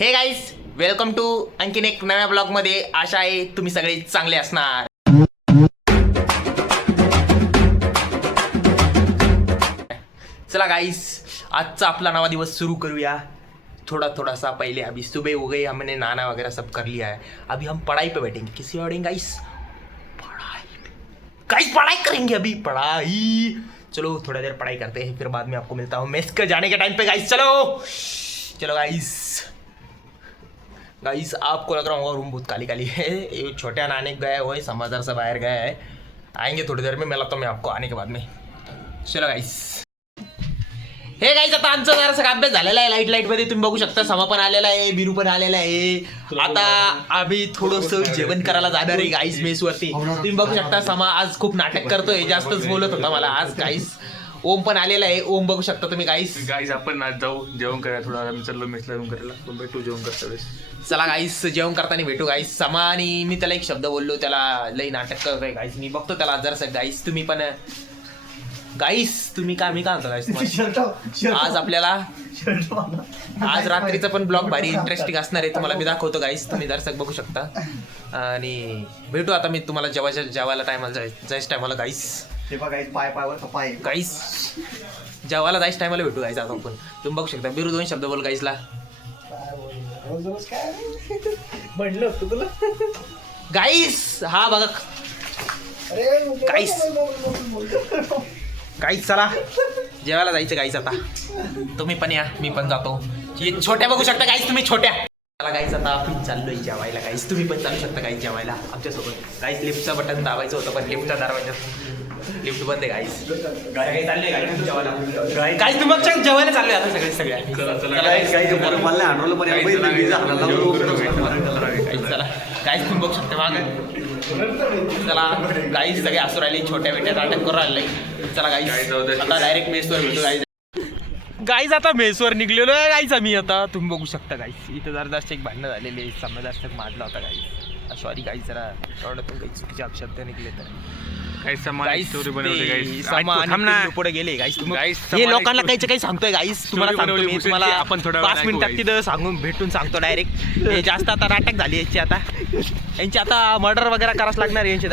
हे guys, welcome to आणखीन एक नव्या ब्लॉगमध्ये. आशा आहे तुम्ही सगळे चांगले असणार. चला गाइस, आजचा आपला नवा दिवस सुरू करूया. थोड़ा सा पहले अभी सुबह हो गई, हमने नहाना वगैरह सब कर लिया है. अभी हम पढ़ाई पे बैठेंगे. किसी ऑर्डिंग गाइस, पढ़ाई करेंगे. अभी पढ़ाई. चलो थोड़ा देर पढ़ाई करते हैं, फिर बाद में आपको मिलता हूँ मेस के जाने के टाइम पे. गाइस चलो गाइस आपको लग रहा होगा रूम बहुत काली काली है. ये छोट्या नाने गया हुआ है, समाधार से बाहर गया है. आएंगे थोड़ी देर में, मिला तो मैं आपको आने के बाद में. चलो गाइस. हे गाइस, आता आमचा जरासा अभ्यास झालेला आहे. लाईट मध्ये तुम्ही बघू शकता. समा पण आलेला आहे, बिरू पण आलेला आहे. आता आम्ही थोडंसं जेवण करायला जाणार आहे गाइस मेसवरती. तुम्ही बघू शकता समा आज खूप नाटक करतोय, जास्तच बोलत होता मला आज गाइस. ओम पण आलेला आहे. ओम बघू शकता तुम्ही गाइस आपण आज जाऊ जेवण करायला. थोडा आम्ही चाललो मेसला जेवण करायला. पण भेटू जेवण करता वेळेस. चला गाइस, जेवण करताना भेटू गाइस. समा आणि मी त्याला एक शब्द बोललो, त्याला लई नाटक करतोय गाइस. मी बघतो त्याला जरासं गाइस. तुम्ही पण गाइस, तुम्ही काय मी काय म्हणतो गाइस, आज आपल्याला आज रात्रीचा पण ब्लॉग भारी इंटरेस्टिंग असणार आहे. तुम्हाला मी दाखवतो गाइस, तुम्ही दर्शक बघू शकता. आणि भेटू आता मी तुम्हाला जेवायला टायमाला जायचं टायमाला गाइस. गाइस जेवायला जायचं टायमाला भेटू गाइस. आता आपण तुम्ही बघू शकता. बिरू दोन शब्द बोल गाइसला. गाइस हा बघा गाइस चला जेवायला जायचं गाइस. आता तुम्ही पण या, मी पण जातो. छोट्या बघू शकता गाइस तुम्ही. छोट्या चला गाइस, आता आपण चाललोय जेवायला गाइस. तुम्ही पण चालू शकता गाइस जेवायला आमच्यासोबत. गाइस लिफ्टचं बटन दाबायचं होतं, पण लिफ्टचा दरवाजा लिफ्ट बंद आहे गाइस. चालले गाइस जेवायला. गाइस तुम्ही बघ जेवायला चाललोय आता सगळ्या. चला गाइस तुम्ही बघू शकता मागं. चला गाइस सगळे असू राहिले, छोट्या बेट्या नाटक करून राहिले. चला गाइस आता डायरेक्ट मेसवर भेटू गाइस. गाइस आता मेसवर निघलेलो आहे गाइस आम्ही. आता तुम्ही बघू शकता गाइस, इथं जरा एक भांडणं झालेली आहे. समाजात मारला होता गाइस. सॉरी गाइस, जरा थोडं काही चुकीचे अपशब्द निघले तर पुढे गेले गाइस. हे लोकांना काही सांगतोय गाइस. तुम्हाला सांगतो मी, तुम्हाला आपण थोडं 5 मिनिटात तिथं सांगून भेटून सांगतो डायरेक्ट. हे जास्त आता नाटक झाली यांची. आता मर्डर वगैरे करावंच लागणार यांची.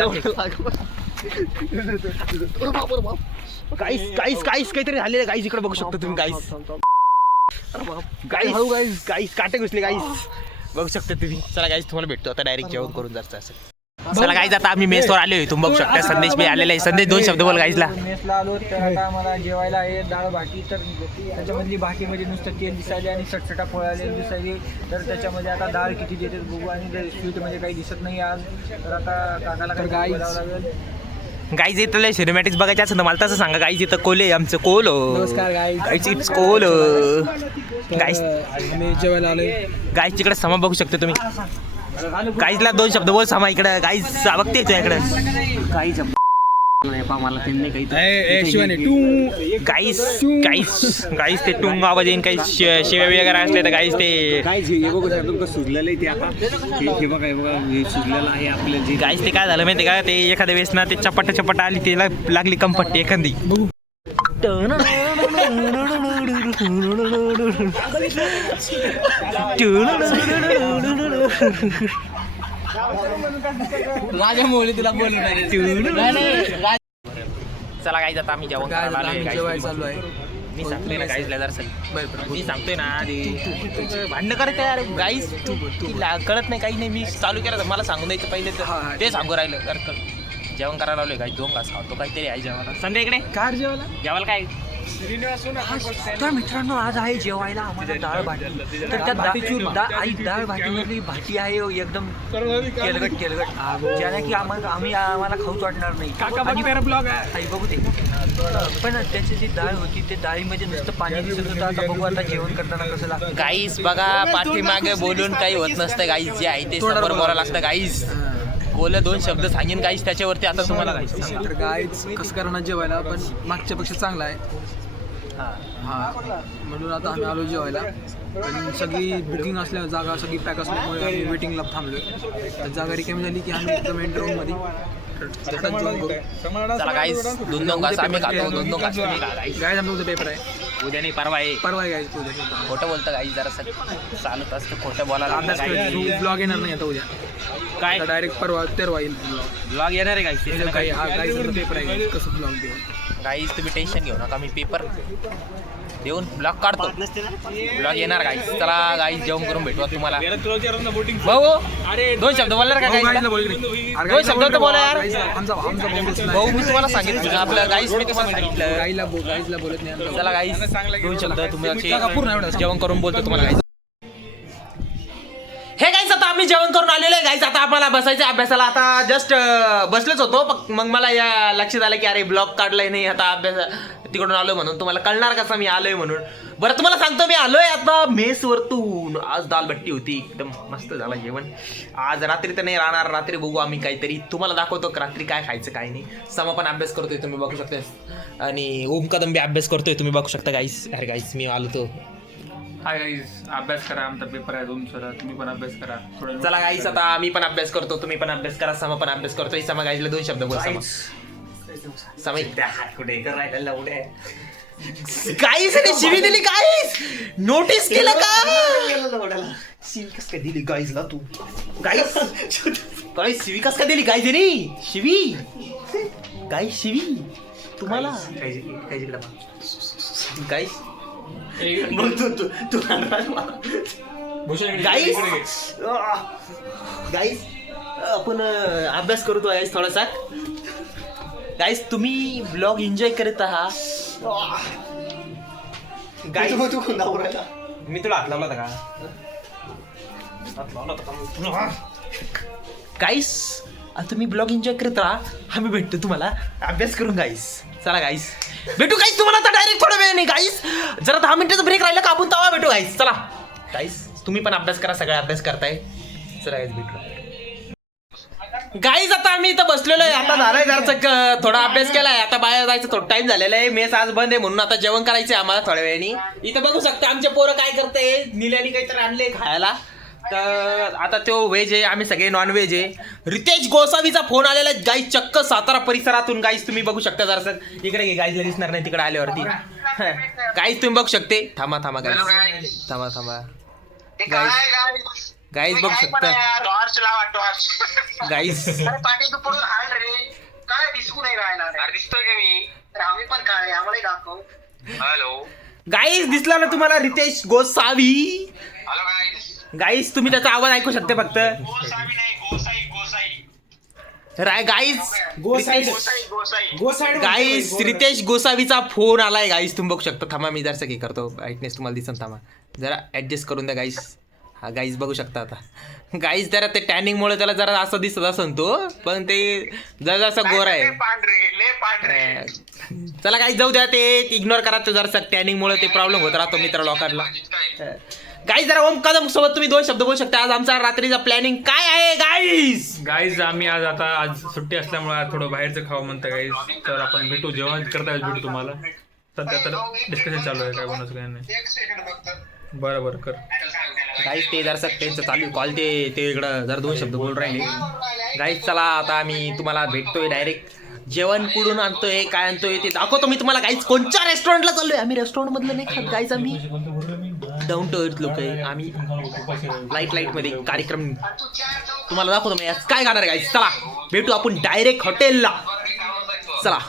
गाइस काहीतरी झालेलं गाइस. इकडे बघू शकता तुम्ही गाइस. गाइस काटे घुसले गाइस, बघू शकता तुम्ही. चला गाइस तुम्हाला भेटतो आता डायरेक्ट जेवण करून जायचं असेल. चला गाइस आता आम्ही मेसवर आलोय. तुम्ही बघू शकता संदेश बी आलेला आहे. संदेश दोन शब्द बोल गाइसला. मेसला आलो तर आता आम्हाला जेवायला आहे डाळ भाटी. तर त्याच्यामधली भाटीमध्ये नुसतं तेल दिसायले आणि सटसटा पोळाले दिसायले. तर त्याच्यामध्ये आता डाळ किती देते बघू. आणि स्वीटमध्ये काही दिसत नाही आज. तर आता काकाला काही बोलावं लागेल. गाइस इथलं सिनेमॅटिक्स बघायचं असेल तर मला तसं सांगा गाइस. इथं कोल आहे आमचं. कोल नमस्कार गाइस. It's Coal guys. आम्ही जेवायला आलोय गाइस. तिकडे समा बघू शकता तुम्ही. गाइसला दोन शब्द बोल समा. इकडे गाइस बघते इकडे गाइस. गाइस ते टुंग आवाज येईन. काही शिव्या वगैरे असले तर गाइस ते गाइस ते काय झालं माहिती का, ते एखाद्या वेळेस ना ते चपट आली, त्याला लागली कंपट्टी एखादी. राजा मोहली तुला बोलून. चला गाइस आता आम्ही जेवण चालू आहे. मी सांगतोय ना गाइसला जर मी सांगतोय ना आधी भांडणं करायचं यार गाइस. कळत नाही काही नाही. मी चालू केलं मला सांगून द्यायचं पहिले, तर ते सांगू राहिलं. जेवण करायला लावले गाइस. 2 घास खातो काहीतरी आहे जेवायला. संध्या इकडे कार जेवायला काय. तर मित्रांनो आज आहे जेवायला आम्हाला डाळ भाटी. तर त्या डाळ भाटीमधली भाटी आहे एकदम केलगट ज्याने की आम्हाला खाऊच वाटणार नाही. बघू ते. पण त्याची जी डाळ होती ते डाळीमध्ये नुसतं पाणी दिसत होतं. आता बघू आता जेवण करताना कसं लागतं गाइस. बघा पाठीमागे बोलून काही होत नसतं गाइस. जे आहे ते समोर बोलावं लागतं गाइस. बोल 2 शब्द सांगेन गाइस त्याच्यावरती. आता तुम्हाला तर गाईच कसं करणार जेवायला, पण मागच्या पेक्षा चांगला आहे. म्हणून आता आम्ही आलो जेवायला. पण सगळी बुकिंग असल्या जागा सगळी पॅक असल्यामुळे आम्ही वेटिंगला थांबलोय. तर जागा रिकामी झाली की आम्ही एकदम मेन रूममध्ये चला गाइस 2 घास आम्ही खातो. 2 घास तुम्ही खा गाइस. गाईज आमचा पेपर आहे. उद्या नाही परवा आहे. परवा आहे गाईज उद्या. खोटं बोलतं गाई जरा चालत असतं खोटं बोलायला. अभ्यास कर. ब्लॉग येणार नाही आता उद्या. काय डायरेक्ट परवा तेरवा येईल ब्लॉग येणार आहे गाईस. पेपर आहे कसं ब्लॉग देऊ. गाईस तुम्ही टेन्शन घेऊ नका, मी पेपर देऊन ब्लॉग काढतो. ब्लॉग येणार गाईस. चला गाईस जेवण करून भेटू तुम्हाला. भाऊ 2 शब्द बोलणार का गाईस? 2 शब्द तर बोला यार. भाऊ मी तुम्हाला सांगितलं आपलं गाईस, मी तुम्हाला सांगितलं गाईला बोलत नाही. चला गाईस 2 शब्द तुम्हाला जेवण करून बोलतो तुम्हाला गाईस. हे गाईस आता आम्ही जेवण करून आलेलो आहे गाईस. आता आम्हाला बसायचं अभ्यासाला. आता जस्ट बसलेच होतो, मग मला या लक्षात आलं की अरे ब्लॉग काढलाय नाही आता अभ्यास तिकडून आलोय म्हणून. तुम्हाला कळणार कसं मी आलोय म्हणून. बरं तुम्हाला सांगतो मी आलोय आता मेसवरतून. आज दाल भट्टी होती, एकदम मस्त झालं जेवण. आज रात्री तर नाही राहणार, रात्री बघू आम्ही काहीतरी. तुम्हाला दाखवतो रात्री काय खायचं काय नाही. समा पण अभ्यास करतोय तुम्ही बघू शकता, आणि ओम कदम बी अभ्यास करतोय तुम्ही बघू शकता गाईस. अरे गाईस मी आलो तो. हाय गाईज, अभ्यास करा, आमचा पेपर आहे 2 सर, तुम्ही पण अभ्यास करा. चला गाईस आता मी पण अभ्यास करतो, तुम्ही पण अभ्यास करा, समा पण अभ्यास करतोय. समा गाईसला 2 शब्द बोल. समा कुठे करायला उड्या गाईस ने शिवी दिली गाईस. नोटीस केलं का? शिवी कस काय दिली गाईसला तू? गाईस गाईस शिवी कस काय दिली गाईस ने? शिवी गाईस शिवी तुम्हाला गाईस. गाईस आपण अभ्यास करतो गाईस थोडासा. गाईस तुम्ही ब्लॉग एन्जॉय करत आहात गाईस. मी तुला हात लावला होता का गाईस? तुम्ही ब्लॉग एन्जॉय करत राहा, आम्ही भेटतो तुम्हाला अभ्यास करून गाईस. चला गाईस भेटू गाईस तुम्हाला आता डायरेक्ट थोडा वेळ नाही गाईस. जरा 10 मिनिटाचा ब्रेक राहिला का आपण तवा भेटू गाईस. चला गाईस तुम्ही पण अभ्यास करा, सगळा अभ्यास करताय. चला गाईस भेटू गाईज. आता आम्ही इथं बसलेलो आहे, आता झालाय जरा थोडा अभ्यास केलाय, आता बाहेर जायचं थोडा टाइम झालेला आहे. मेस आज बंद आहे म्हणून आता जेवण करायचंय आम्हाला थोड्या वेळाने. इथं बघू शकता आमचे पोरं काय करते, निल्याने काहीतरी आणले खायला. तर आता तो व्हेज आहे, आम्ही सगळे नॉन व्हेज आहे. रितेश गोसावीचा फोन आलेला आहे गाईज, चक्क सातारा परिसरातून. गाईज तुम्ही बघू शकता जरा इकडे गाईजला दिसणार नाही तिकडे आल्यावरती. गाईज तुम्ही बघू शकते. थांबा गाईज, थांबा गाईज बघू शकता गाईज. गाईज दिसला ना तुम्हाला रितेश गोसावी? गाईज तुम्ही त्याचा आवाज ऐकू शकता फक्त. गाईज रितेश गोसावीचा फोन आलाय गाईज, तुम्ही बघू शकता. थांबा मी जरा सगळी करतो ब्राईटनेस तुम्हाला दिसन. थांबा जरा ऍडजस्ट करून द्या गाईज. हा गाईज बघू शकता आता. गाईज जरा ते टॅनिंगमुळे त्याला जरा असं दिसत असन तो, पण ते जरा असं गोर आहे. चला गाईज जाऊ द्या, ते इग्नोर करा. तो जरा टॅनिंगमुळे ते प्रॉब्लेम होत राहतो मित्र लोकांना. गाईज जरा ओम कदम सोबत तुम्ही 2 शब्द बोलू शकता. आज आमचा रात्रीचा प्लॅनिंग काय आहे गाईज? आम्ही आज सुट्टी असल्यामुळे थोडं बाहेरचं खावं म्हणतं गाईज. तर आपण भेटू, जेवण करता भेटू तुम्हाला. सध्या तर डिस्कशन चालू आहे काय कोणाचं काय नाही. बरं कर गाईज. ते जरा त्यांचं चालू कॉल ते इकडं जरा 2 शब्द बोल राहिले गाईज. चला आता आम्ही तुम्हाला भेटतोय डायरेक्ट. जेवण कुठून आणतोय काय आणतोय ते दाखवतो मी तुम्हाला गाईज. कोणत्या रेस्टॉरंटला चाललोय आम्ही? रेस्टॉरंट मधलं नाही खात गाईज, आम्ही डाऊन टू अर्थ लोक आहे. आम्ही लाईट मध्ये कार्यक्रम तुम्हाला दाखवतो मी काय गाणार आहे गाईज. चला भेटू आपण डायरेक्ट हॉटेलला. चला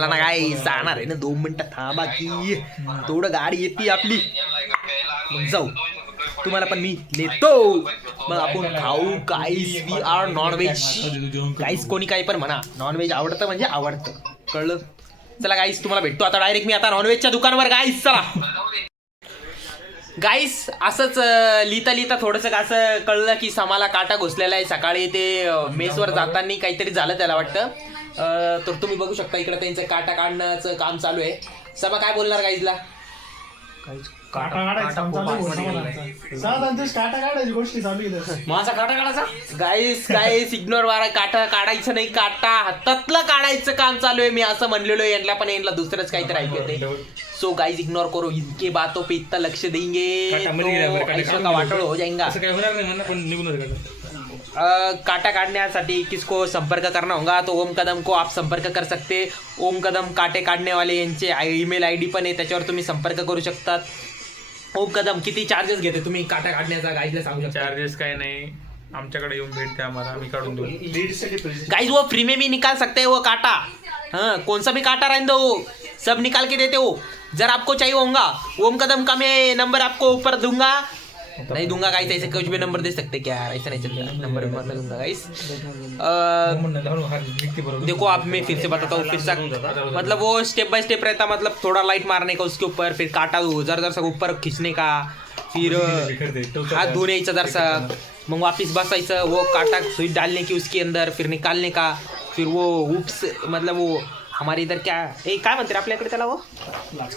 ना गाईज, जाणार आहे ना 2 मिनिटं थांबा की थोडं गाडी येते आपली, मग जाऊ. तुम्हाला पण मी नेतो, मग आपण खाऊ गाईस. वी आर नॉन व्हेज गाईस. कोणी काही पण म्हणा, नॉन व्हेज आवडतं म्हणजे आवडतं, कळलं? चला गाईस तुम्हाला भेटतो आता डायरेक्ट मी आता नॉनव्हेजच्या दुकानावर गाईस. चला गाईस असंच लिहिता थोडंसं असं कळलं की समाला काटा घुसलेला आहे. सकाळी ते मेसवर जाताना काहीतरी झालं त्याला वाटतं. तर तुम्ही बघू शकता इकडे त्यांचं काटा काढण्याचं काम चालू आहे. समा काय बोलणार गाईजला? माझा काटा काढायचा गाईस इग्नोर मारा. काटा काढायचं नाही, काटा हातातलं काढायचं काम चालू आहे. मी असं म्हणलेलो यांना, पण यांना दुसरंच काहीतरी ऐकते. सो गाइस इग्नोर करो, इनके बातों पे इतना लक्ष्य देंगे तो ऐसा का वाटोळ हो जाएगा. काटा काटण्यासाठी किसको संपर्क करना होगा तो ओम कदम को आप संपर्क कर सकते. ओम कदम काटे काढणे वाले यांचे ईमेल ID पण आहे, त्याच्यावर तुम्ही संपर्क करू शकतात. ओम कदम किती चार्जेस घेते तुम्ही काटा काढण्याचा गाईजला सांगू शकता. चार्जेस काय नाही, आमच्याकडे येऊन भेटते आम्हाला, आम्ही काढून देऊ. गाइस वो फ्री में भी निकाल सकते हैं वो काटा. हाँ कौन सा भी काटा रहने दो वो सब निकाल के देते हो. जर आपको चाहिए होगा ओम कदम का मैं नंबर आपको ऊपर दूंगा. नहीं दूंगा गाइस, ऐसे कुछ भी नंबर दे सकते क्या यार, ऐसा नहीं चलता. नंबर मत दूंगा गाइस. देखो आप मैं फिर से बताता हूँ, फिर से मतलब वो स्टेप बाय स्टेप रहता, मतलब थोड़ा लाइट मारने का उसके ऊपर, फिर काटा जरा सा ऊपर खींचने का, फिर हाथ धोने जरा सा, मग वापिस बसायचं, वो काटा सुई डालने की उसके अंदर, फिर निकालने का, फिर वो उप्स मतलब वो हमारे इधर क्या काय म्हणते आपल्याकडे त्याला वो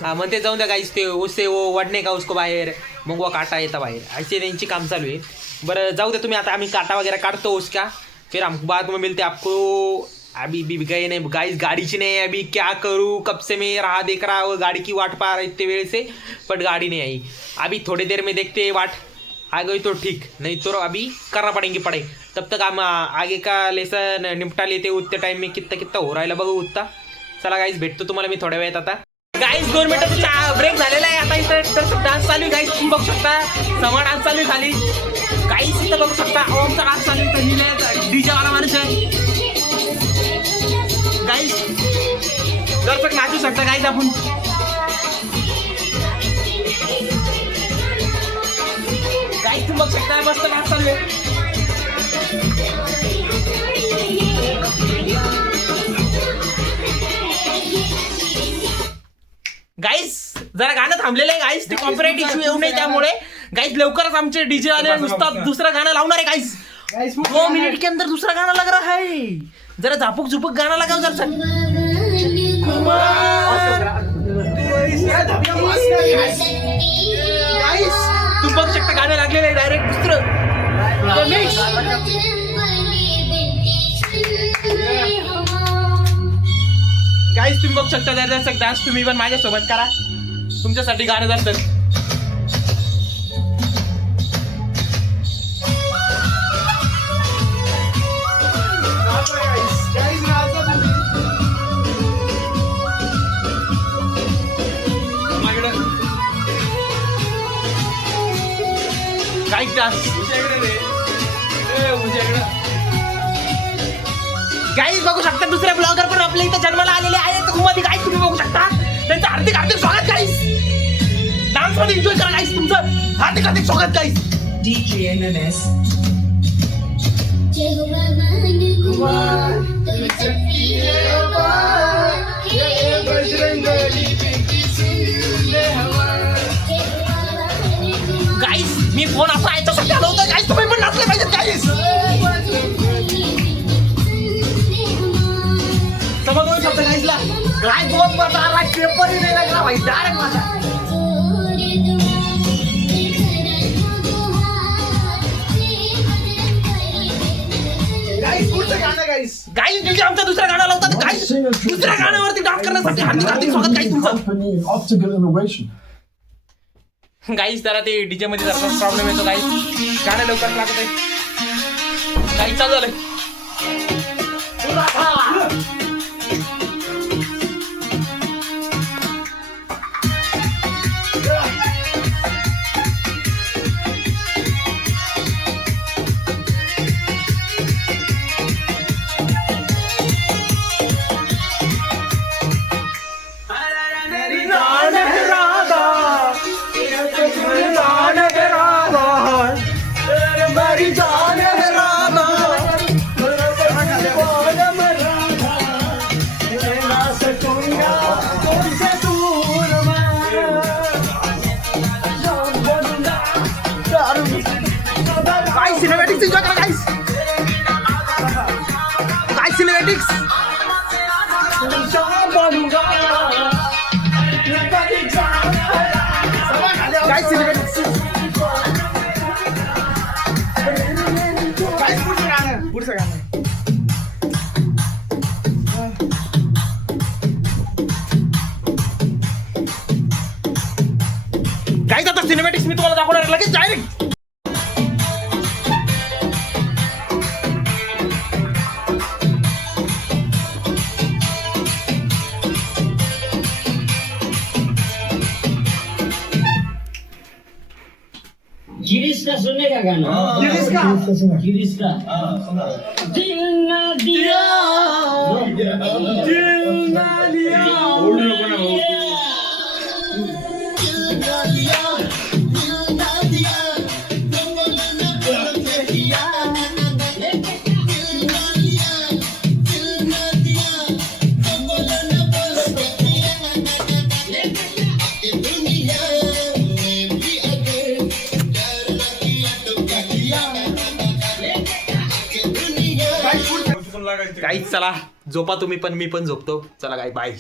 हां म्हणते जाऊन द्या गाईस, ते उससे वो वडणे का उसको बाहेर, मग वो काटा येता बाहेर, ऐसे त्यांची काम चालू आहे. बरं जाऊ दे तुम्ही, आता आम्ही काटा वगैरह काटतो उसका, फिर हम बाद में मिलते आपको. अभी भी गए नहीं गाइस, गाड़ी ची नहीं. अभी क्या करूँ, कब से मैं रहा देख रहा हूँ गाड़ी की वाट पा रहा इतने वेळ से, बट गाड़ी नहीं आई. अभी थोड़ी देर में देखते वाट आ गई तो ठीक, नहीं तो अभी करना पड़ेंगे पढ़ाई. तब तक हम आगे का लेसन निपटा लेते उतने टाइम में कितना कितना हो राहिला बघू उतना. चला गाईस भेटतो तुम्हाला मी थोड्या वेळात. आता गाईस 2 मिनिटाचा ब्रेक झालेला आहे. आता इथं डान्स चालू आहे गाईस, तुम्ही बघू शकता. समा डान्स चालू झाली गाईस, इथं बघू शकता. ओमचा डान्स चालू आहे, डीजे वाला माणूस आहे गाईस. दर्शक नाचू शकता गाईस आपण. गाईस तुम्ही बघू शकता, मस्त डान्स चालू आहे. गाईस जरा गाणं थांबलेलं आहे गाईस, ते कॉपीराइट इश्यू येऊ नये त्यामुळे गाईस लवकरच आमचे डीजे वाले नुसतं दुसरं गाणं लावणार आहे गाईस. 2 मिनिट के अंदर दूसरा गाना लग रहा है. जरा झापूक झुपूक गाना लगाओ जरा. गाईस तू बघ शकता गाणं लागलेलं आहे डायरेक्ट दुसरं. गाईस तुम्ही बघू शकता, जरा डान्स तुम्ही पण माझ्यासोबत करा, तुमच्यासाठी गाणं जातं. गाईस डान्स गाईस बघू शकता, दुसरे ब्लॉगर पण आपल्या इथं जन्माला आलेले आहेत मध्ये. गाईस तुम्ही बघू शकता, त्यांचं हार्दिक हार्दिक स्वागत गाईस. डान्स मध्ये एन्जॉय करा गाईस, तुमचं हार्दिक हार्दिक स्वागत गाईस. गाईस मी फोन असा याच्यासाठी आलो होतो गाईस, तुम्ही पण नाचले पाहिजेत गाईस. समजून शकता गाईसला काय 2 प्रकारला पेपरही नाही लागला भाई, डायरेक्ट माझा. गाईस पुढचं गाणं गाईस. गाईस म्हणजे आमचं दुसरं गाणं लावतात गाईस. दुसऱ्या गाण्यावरती डान्स करण्यासाठी हार्दिक हार्दिक स्वागत गाईस तुमचं. गाईस जरा ते डीजे मध्ये जरा प्रॉब्लेम येतो गाईस, गाणं लवकर लागत आहे. गाईस चालू झालंय. सिनेमॅटिक्स एन्जॉय करा गाईस. काय सिनेमॅटिक्स काय सिनेमॅटिक्स काय पुढचं गाणं. गाईस आता सिनेमॅटिक्स मी तुम्हाला दाखवणार लगेच डायरेक्ट. गिरीश का सुनने का गाना गिरीश का दिल ना दिया ओरडू नको ना भाऊ. काहीच चला झोपा तुम्ही पण मी पण झोपतो चला काय बाय